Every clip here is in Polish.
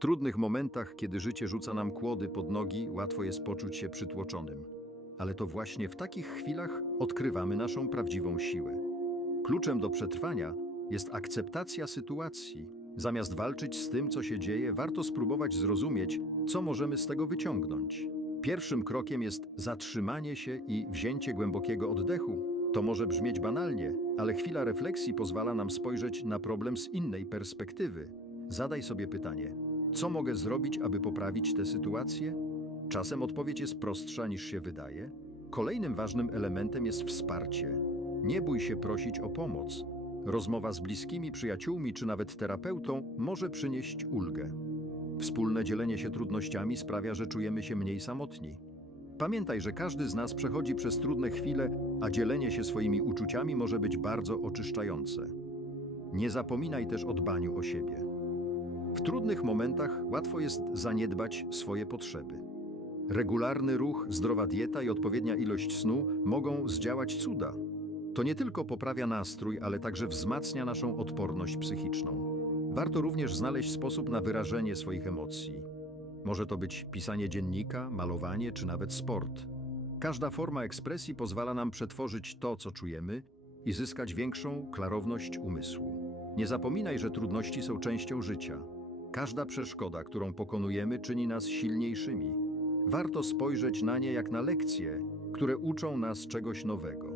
trudnych momentach, kiedy życie rzuca nam kłody pod nogi, łatwo jest poczuć się przytłoczonym. Ale to właśnie w takich chwilach odkrywamy naszą prawdziwą siłę. Kluczem do przetrwania jest akceptacja sytuacji. Zamiast walczyć z tym, co się dzieje, warto spróbować zrozumieć, co możemy z tego wyciągnąć. Pierwszym krokiem jest zatrzymanie się i wzięcie głębokiego oddechu. To może brzmieć banalnie, ale chwila refleksji pozwala nam spojrzeć na problem z innej perspektywy. Zadaj sobie pytanie: co mogę zrobić, aby poprawić tę sytuację? Czasem odpowiedź jest prostsza niż się wydaje. Kolejnym ważnym elementem jest wsparcie. Nie bój się prosić o pomoc. Rozmowa z bliskimi, przyjaciółmi czy nawet terapeutą może przynieść ulgę. Wspólne dzielenie się trudnościami sprawia, że czujemy się mniej samotni. Pamiętaj, że każdy z nas przechodzi przez trudne chwile, a dzielenie się swoimi uczuciami może być bardzo oczyszczające. Nie zapominaj też o dbaniu o siebie. W trudnych momentach łatwo jest zaniedbać swoje potrzeby. Regularny ruch, zdrowa dieta i odpowiednia ilość snu mogą zdziałać cuda. To nie tylko poprawia nastrój, ale także wzmacnia naszą odporność psychiczną. Warto również znaleźć sposób na wyrażenie swoich emocji. Może to być pisanie dziennika, malowanie czy nawet sport. Każda forma ekspresji pozwala nam przetworzyć to, co czujemy i zyskać większą klarowność umysłu. Nie zapominaj, że trudności są częścią życia. Każda przeszkoda, którą pokonujemy, czyni nas silniejszymi. Warto spojrzeć na nie jak na lekcje, które uczą nas czegoś nowego.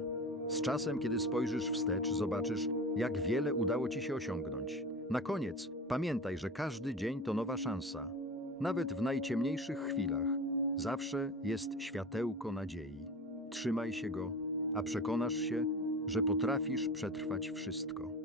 Z czasem, kiedy spojrzysz wstecz, zobaczysz, jak wiele udało ci się osiągnąć. Na koniec, pamiętaj, że każdy dzień to nowa szansa. Nawet w najciemniejszych chwilach zawsze jest światełko nadziei. Trzymaj się go, a przekonasz się, że potrafisz przetrwać wszystko.